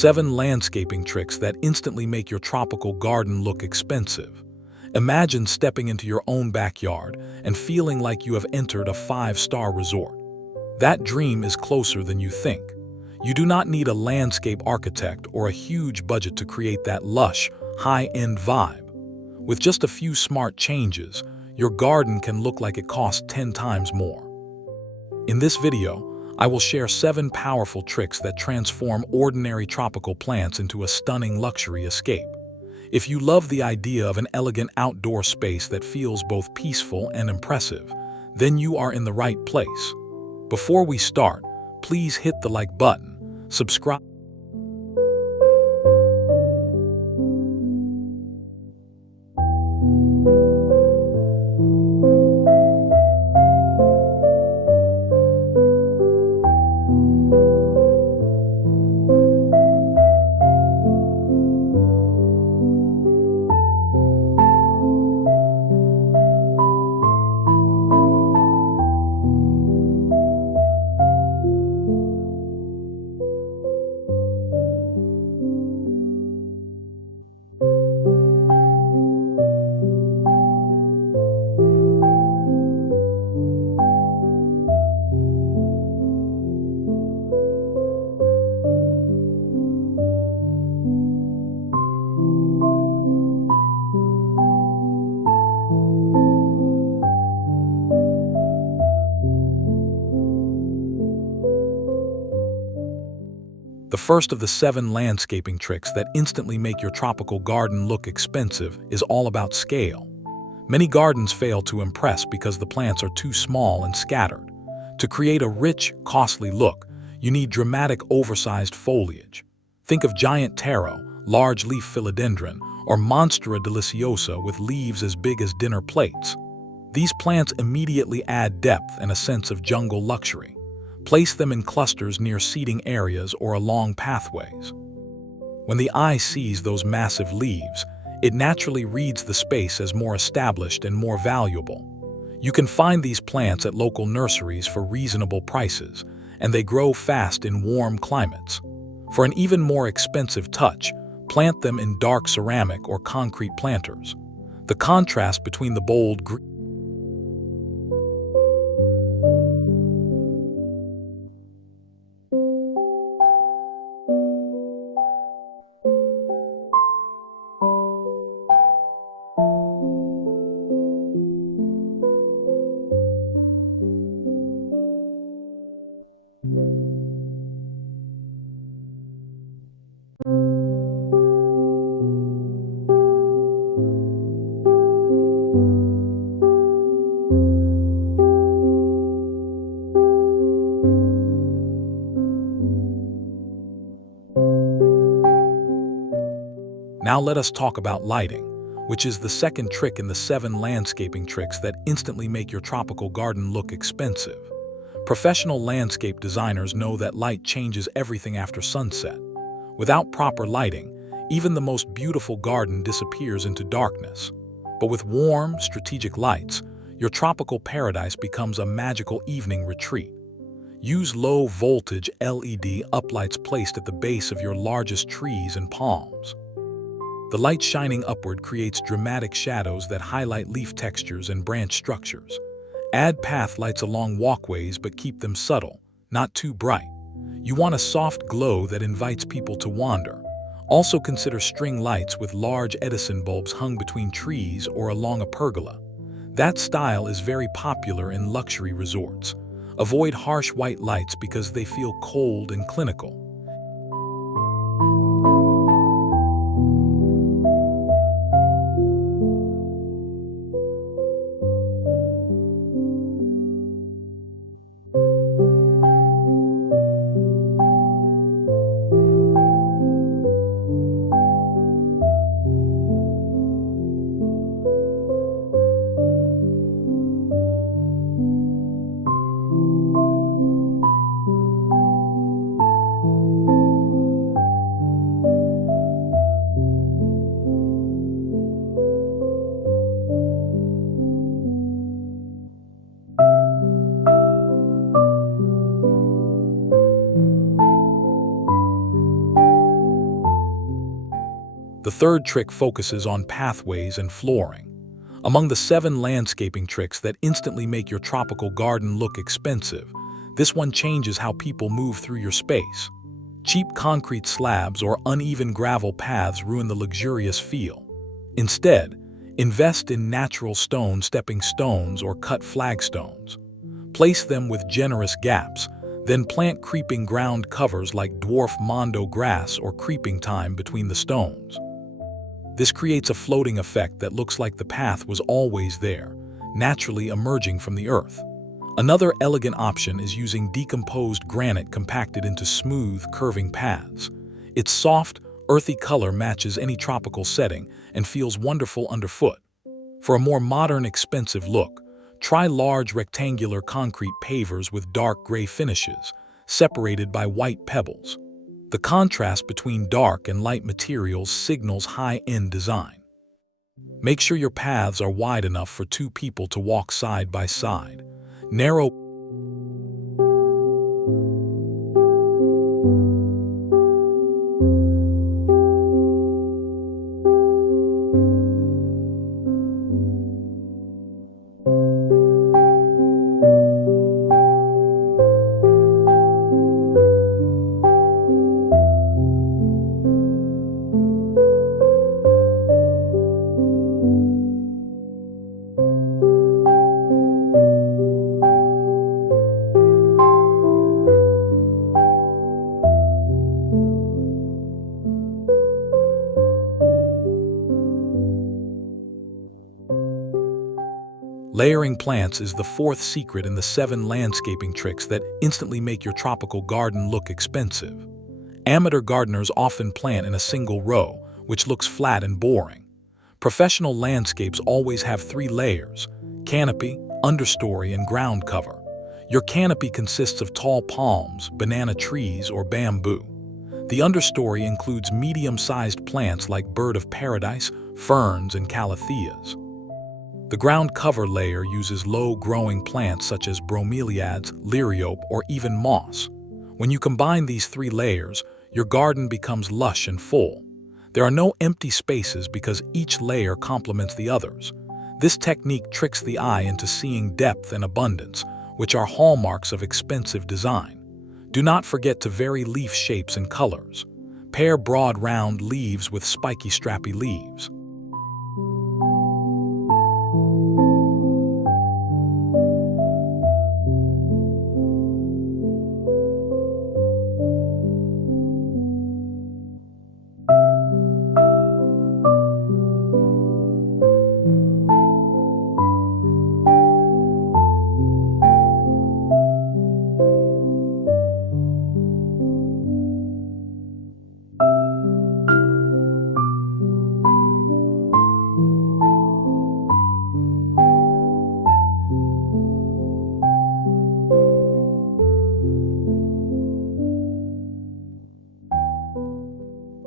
7 landscaping tricks that instantly make your tropical garden look expensive. Imagine stepping into your own backyard and feeling like you have entered a 5-star resort. That dream is closer than you think. You do not need a landscape architect or a huge budget to create that lush, high-end vibe. With just a few smart changes, your garden can look like it cost 10 times more. In this video, I will share 7 powerful tricks that transform ordinary tropical plants into a stunning luxury escape. If you love the idea of an elegant outdoor space that feels both peaceful and impressive, then you are in the right place. Before we start, please hit the like button, subscribe. The first of the 7 landscaping tricks that instantly make your tropical garden look expensive is all about scale. Many gardens fail to impress because the plants are too small and scattered. To create a rich, costly look, you need dramatic oversized foliage. Think of giant taro, large leaf philodendron, or monstera deliciosa with leaves as big as dinner plates. These plants immediately add depth and a sense of jungle luxury. Place them in clusters near seating areas or along pathways. When the eye sees those massive leaves, it naturally reads the space as more established and more valuable. You can find these plants at local nurseries for reasonable prices, and they grow fast in warm climates. For an even more expensive touch, plant them in dark ceramic or concrete planters. The contrast between the bold green Now let us talk about lighting, which is the second trick in the 7 landscaping tricks that instantly make your tropical garden look expensive. Professional landscape designers know that light changes everything after sunset. Without proper lighting, even the most beautiful garden disappears into darkness. But with warm, strategic lights, your tropical paradise becomes a magical evening retreat. Use low-voltage LED uplights placed at the base of your largest trees and palms. The light shining upward creates dramatic shadows that highlight leaf textures and branch structures. Add path lights along walkways but keep them subtle, not too bright. You want a soft glow that invites people to wander. Also consider string lights with large Edison bulbs hung between trees or along a pergola. That style is very popular in luxury resorts. Avoid harsh white lights because they feel cold and clinical. The third trick focuses on pathways and flooring. Among the 7 landscaping tricks that instantly make your tropical garden look expensive, this one changes how people move through your space. Cheap concrete slabs or uneven gravel paths ruin the luxurious feel. Instead, invest in natural stone stepping stones or cut flagstones. Place them with generous gaps, then plant creeping ground covers like dwarf mondo grass or creeping thyme between the stones. This creates a floating effect that looks like the path was always there, naturally emerging from the earth. Another elegant option is using decomposed granite compacted into smooth, curving paths. Its soft, earthy color matches any tropical setting and feels wonderful underfoot. For a more modern, expensive look, try large rectangular concrete pavers with dark gray finishes, separated by white pebbles. The contrast between dark and light materials signals high-end design. Make sure your paths are wide enough for 2 people to walk side by side. Narrow Layering plants is the 4th secret in the 7 landscaping tricks that instantly make your tropical garden look expensive. Amateur gardeners often plant in a single row, which looks flat and boring. Professional landscapes always have 3 layers: canopy, understory, and ground cover. Your canopy consists of tall palms, banana trees, or bamboo. The understory includes medium-sized plants like bird of paradise, ferns, and calatheas. The ground cover layer uses low-growing plants such as bromeliads, liriope, or even moss. When you combine these 3 layers, your garden becomes lush and full. There are no empty spaces because each layer complements the others. This technique tricks the eye into seeing depth and abundance, which are hallmarks of expensive design. Do not forget to vary leaf shapes and colors. Pair broad round leaves with spiky strappy leaves.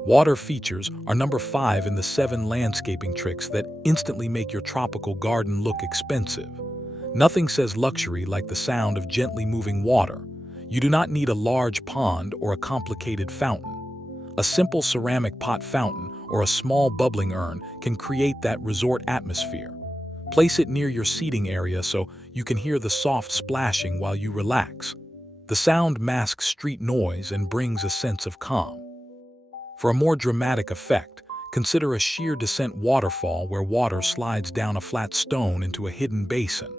Water features are number 5 in the 7 landscaping tricks that instantly make your tropical garden look expensive. Nothing says luxury like the sound of gently moving water. You do not need a large pond or a complicated fountain. A simple ceramic pot fountain or a small bubbling urn can create that resort atmosphere. Place it near your seating area so you can hear the soft splashing while you relax. The sound masks street noise and brings a sense of calm. For a more dramatic effect, consider a sheer descent waterfall where water slides down a flat stone into a hidden basin.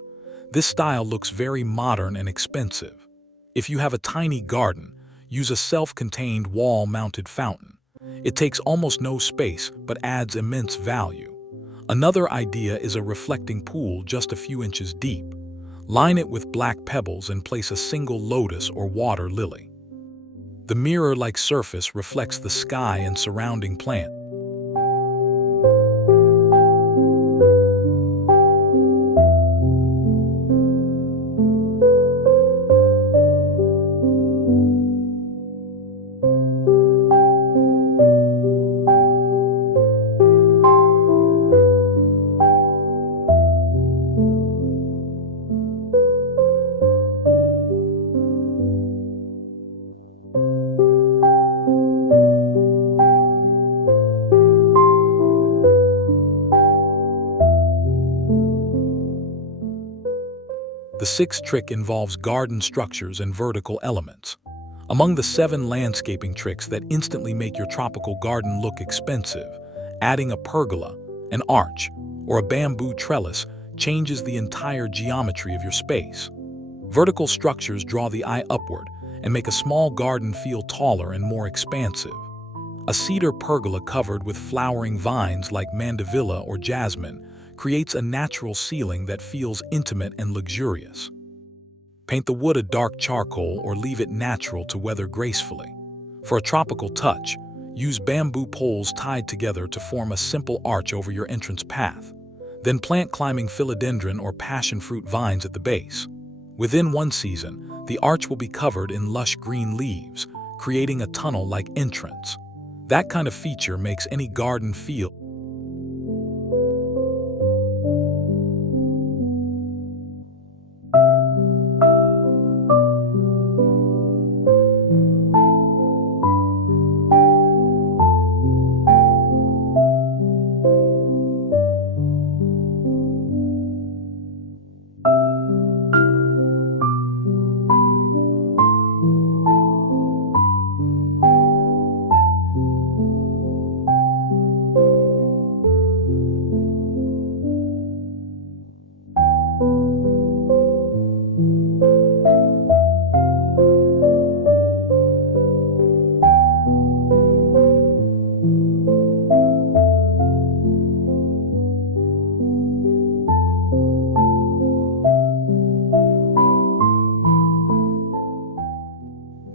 This style looks very modern and expensive. If you have a tiny garden, use a self-contained wall-mounted fountain. It takes almost no space but adds immense value. Another idea is a reflecting pool just a few inches deep. Line it with black pebbles and place a single lotus or water lily. The mirror-like surface reflects the sky and surrounding plants. The sixth trick involves garden structures and vertical elements. Among the 7 landscaping tricks that instantly make your tropical garden look expensive, adding a pergola, an arch, or a bamboo trellis changes the entire geometry of your space. Vertical structures draw the eye upward and make a small garden feel taller and more expansive. A cedar pergola covered with flowering vines like mandevilla or jasmine creates a natural ceiling that feels intimate and luxurious. Paint the wood a dark charcoal or leave it natural to weather gracefully. For a tropical touch, use bamboo poles tied together to form a simple arch over your entrance path. Then plant climbing philodendron or passion fruit vines at the base. Within one season, the arch will be covered in lush green leaves, creating a tunnel-like entrance. That kind of feature makes any garden feel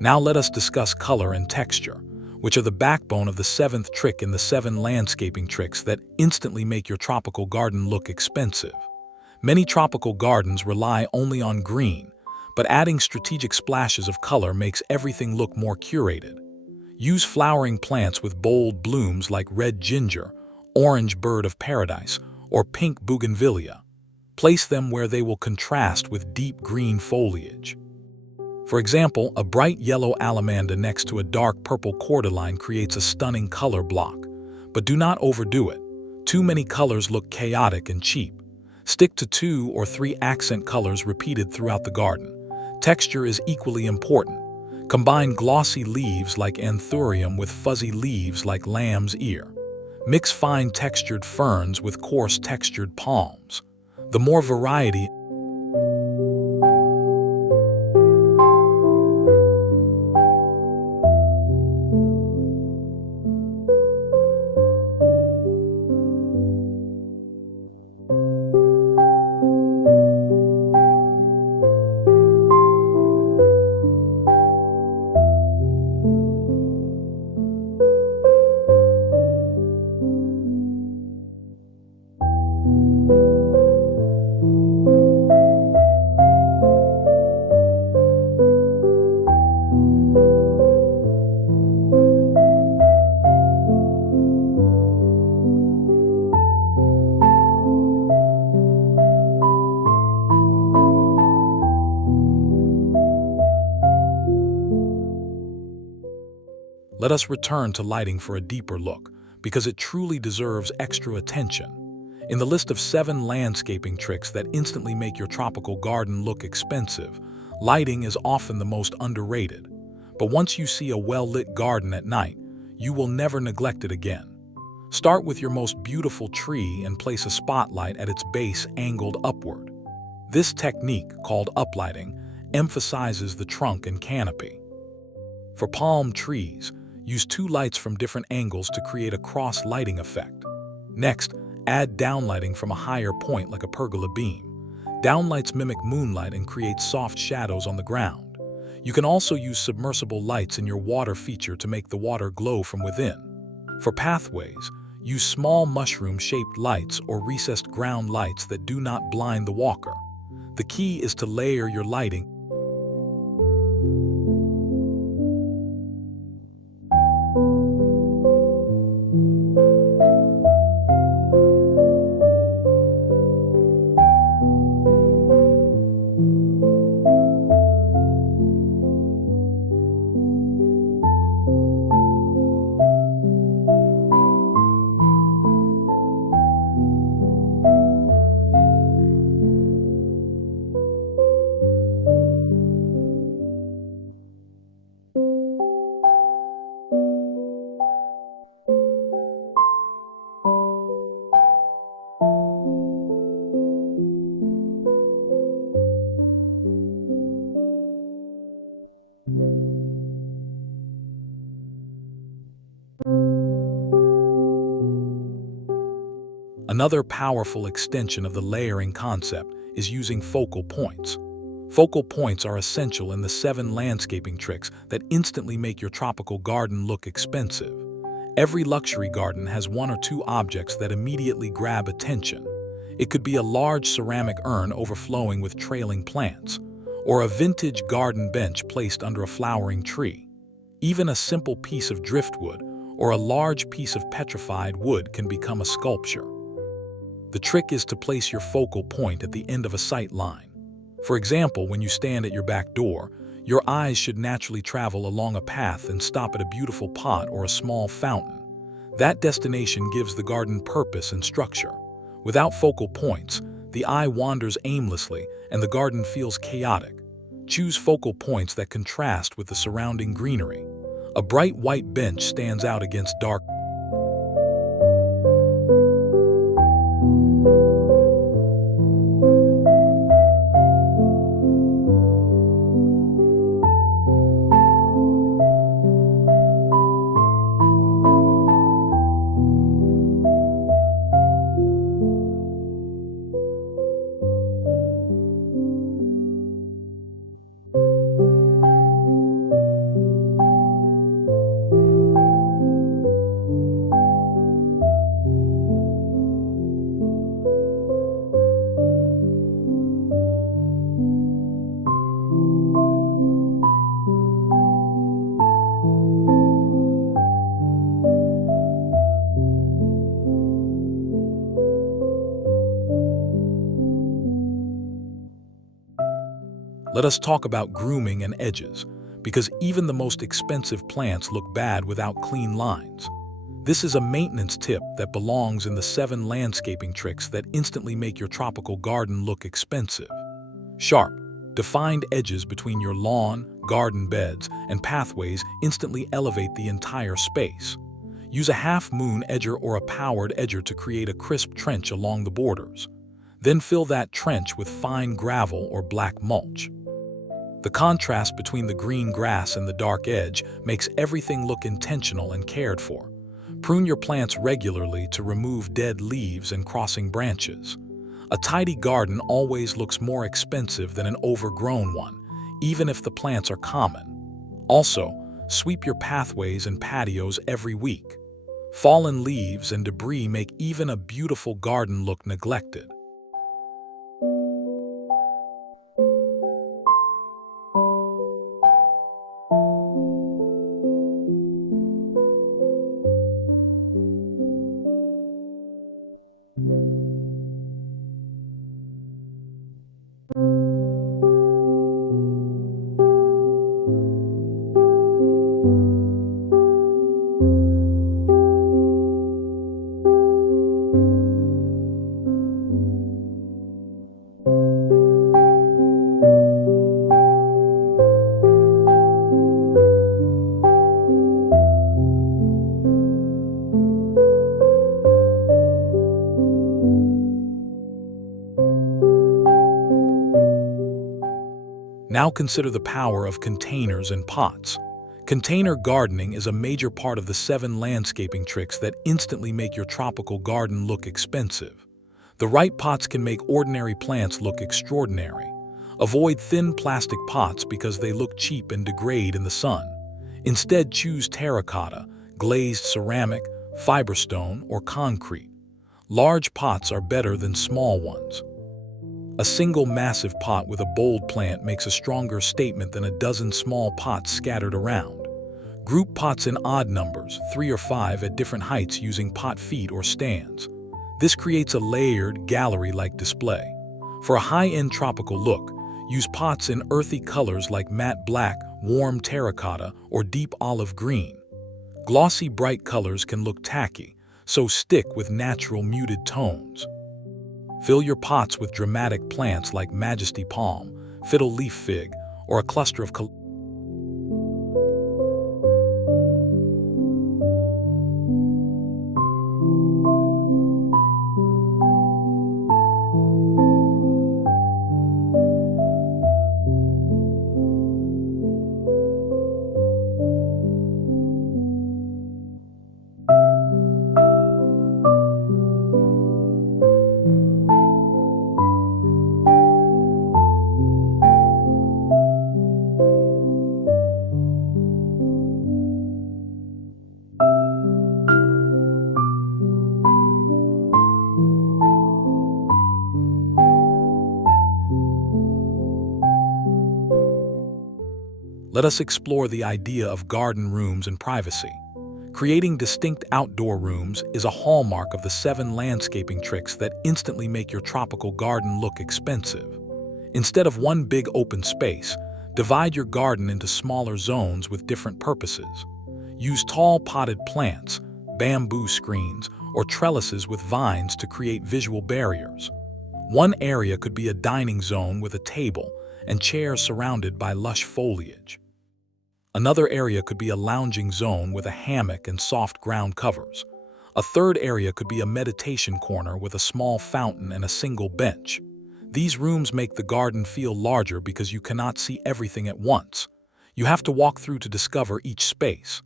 Now let us discuss color and texture, which are the backbone of the 7th trick in the 7 landscaping tricks that instantly make your tropical garden look expensive. Many tropical gardens rely only on green, but adding strategic splashes of color makes everything look more curated. Use flowering plants with bold blooms like red ginger, orange bird of paradise, or pink bougainvillea. Place them where they will contrast with deep green foliage. For example, a bright yellow alamanda next to a dark purple cordyline creates a stunning color block. But do not overdo it. Too many colors look chaotic and cheap. Stick to 2 or 3 accent colors repeated throughout the garden. Texture is equally important. Combine glossy leaves like anthurium with fuzzy leaves like lamb's ear. Mix fine textured ferns with coarse textured palms. The more variety Let us return to lighting for a deeper look, because it truly deserves extra attention. In the list of 7 landscaping tricks that instantly make your tropical garden look expensive, lighting is often the most underrated. But once you see a well-lit garden at night, you will never neglect it again. Start with your most beautiful tree and place a spotlight at its base angled upward. This technique, called uplighting, emphasizes the trunk and canopy. For palm trees, use 2 lights from different angles to create a cross-lighting effect. Next, add downlighting from a higher point like a pergola beam. Downlights mimic moonlight and create soft shadows on the ground. You can also use submersible lights in your water feature to make the water glow from within. For pathways, use small mushroom-shaped lights or recessed ground lights that do not blind the walker. The key is to layer your lighting Another powerful extension of the layering concept is using focal points. Focal points are essential in the 7 landscaping tricks that instantly make your tropical garden look expensive. Every luxury garden has 1 or 2 objects that immediately grab attention. It could be a large ceramic urn overflowing with trailing plants, or a vintage garden bench placed under a flowering tree. Even a simple piece of driftwood or a large piece of petrified wood can become a sculpture. The trick is to place your focal point at the end of a sight line. For example, when you stand at your back door, your eyes should naturally travel along a path and stop at a beautiful pot or a small fountain. That destination gives the garden purpose and structure. Without focal points, the eye wanders aimlessly and the garden feels chaotic. Choose focal points that contrast with the surrounding greenery. A bright white bench stands out against dark. Let us talk about grooming and edges, because even the most expensive plants look bad without clean lines. This is a maintenance tip that belongs in the 7 landscaping tricks that instantly make your tropical garden look expensive. Sharp, defined edges between your lawn, garden beds, and pathways instantly elevate the entire space. Use a half-moon edger or a powered edger to create a crisp trench along the borders. Then fill that trench with fine gravel or black mulch. The contrast between the green grass and the dark edge makes everything look intentional and cared for. Prune your plants regularly to remove dead leaves and crossing branches. A tidy garden always looks more expensive than an overgrown one, even if the plants are common. Also, sweep your pathways and patios every week. Fallen leaves and debris make even a beautiful garden look neglected. Now consider the power of containers and pots. Container gardening is a major part of the 7 landscaping tricks that instantly make your tropical garden look expensive. The right pots can make ordinary plants look extraordinary. Avoid thin plastic pots because they look cheap and degrade in the sun. Instead, choose terracotta, glazed ceramic, fiberstone, or concrete. Large pots are better than small ones. A single massive pot with a bold plant makes a stronger statement than a dozen small pots scattered around. Group pots in odd numbers, 3 or 5 at different heights using pot feet or stands. This creates a layered, gallery-like display. For a high-end tropical look, use pots in earthy colors like matte black, warm terracotta, or deep olive green. Glossy, bright colors can look tacky, so stick with natural muted tones. Fill your pots with dramatic plants like majesty palm, fiddle leaf fig, or a cluster of let us explore the idea of garden rooms and privacy. Creating distinct outdoor rooms is a hallmark of the 7 landscaping tricks that instantly make your tropical garden look expensive. Instead of one big open space, divide your garden into smaller zones with different purposes. Use tall potted plants, bamboo screens, or trellises with vines to create visual barriers. One area could be a dining zone with a table and chairs surrounded by lush foliage. Another area could be a lounging zone with a hammock and soft ground covers. A third area could be a meditation corner with a small fountain and a single bench. These rooms make the garden feel larger because you cannot see everything at once. You have to walk through to discover each space.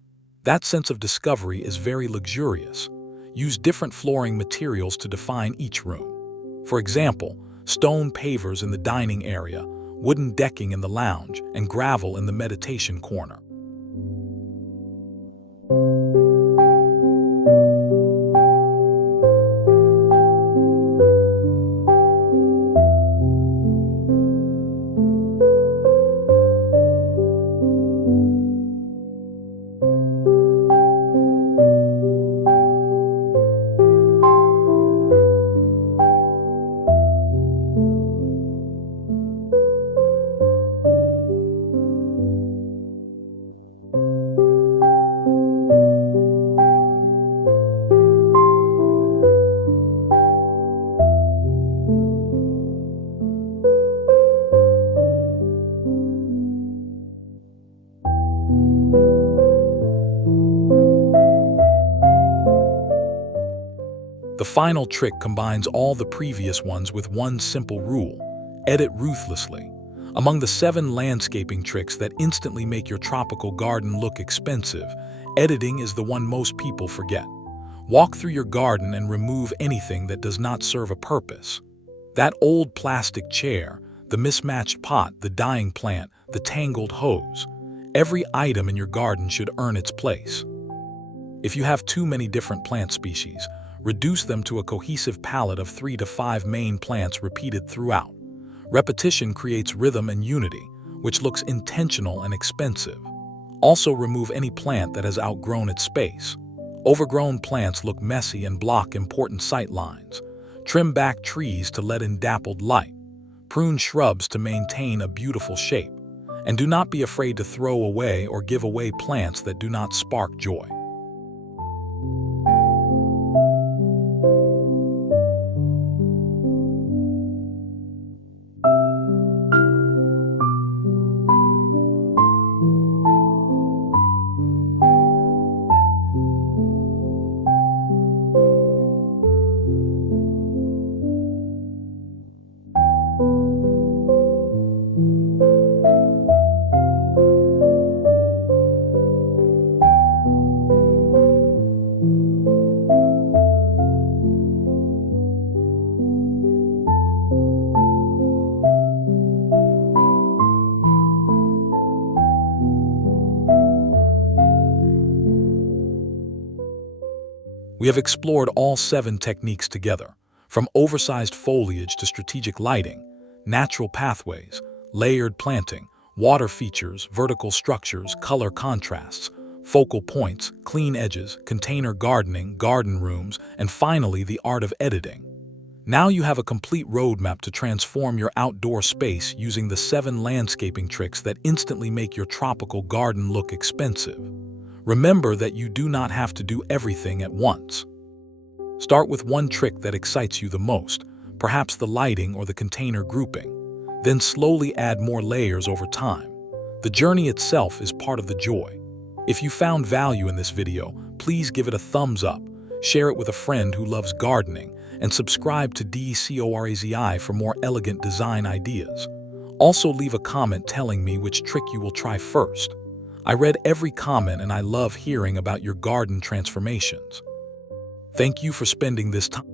That sense of discovery is very luxurious. Use different flooring materials to define each room. For example, stone pavers in the dining area, wooden decking in the lounge, and gravel in the meditation corner. The final trick combines all the previous ones with one simple rule: edit ruthlessly. Among the 7 landscaping tricks that instantly make your tropical garden look expensive, editing is the one most people forget. Walk through your garden and remove anything that does not serve a purpose. That old plastic chair, the mismatched pot, the dying plant, the tangled hose. Every item in your garden should earn its place. If you have too many different plant species, reduce them to a cohesive palette of 3 to 5 main plants repeated throughout. Repetition creates rhythm and unity, which looks intentional and expensive. Also remove any plant that has outgrown its space. Overgrown plants look messy and block important sight lines. Trim back trees to let in dappled light. Prune shrubs to maintain a beautiful shape. And do not be afraid to throw away or give away plants that do not spark joy. We have explored all 7 techniques together, from oversized foliage to strategic lighting, natural pathways, layered planting, water features, vertical structures, color contrasts, focal points, clean edges, container gardening, garden rooms, and finally the art of editing. Now you have a complete roadmap to transform your outdoor space using the 7 landscaping tricks that instantly make your tropical garden look expensive. Remember that you do not have to do everything at once. Start with one trick that excites you the most, perhaps the lighting or the container grouping. Then slowly add more layers over time. The journey itself is part of the joy. If you found value in this video, please give it a thumbs up, share it with a friend who loves gardening, and subscribe to DECORAZI for more elegant design ideas. Also leave a comment telling me which trick you will try first. I read every comment and I love hearing about your garden transformations. Thank you for spending this time.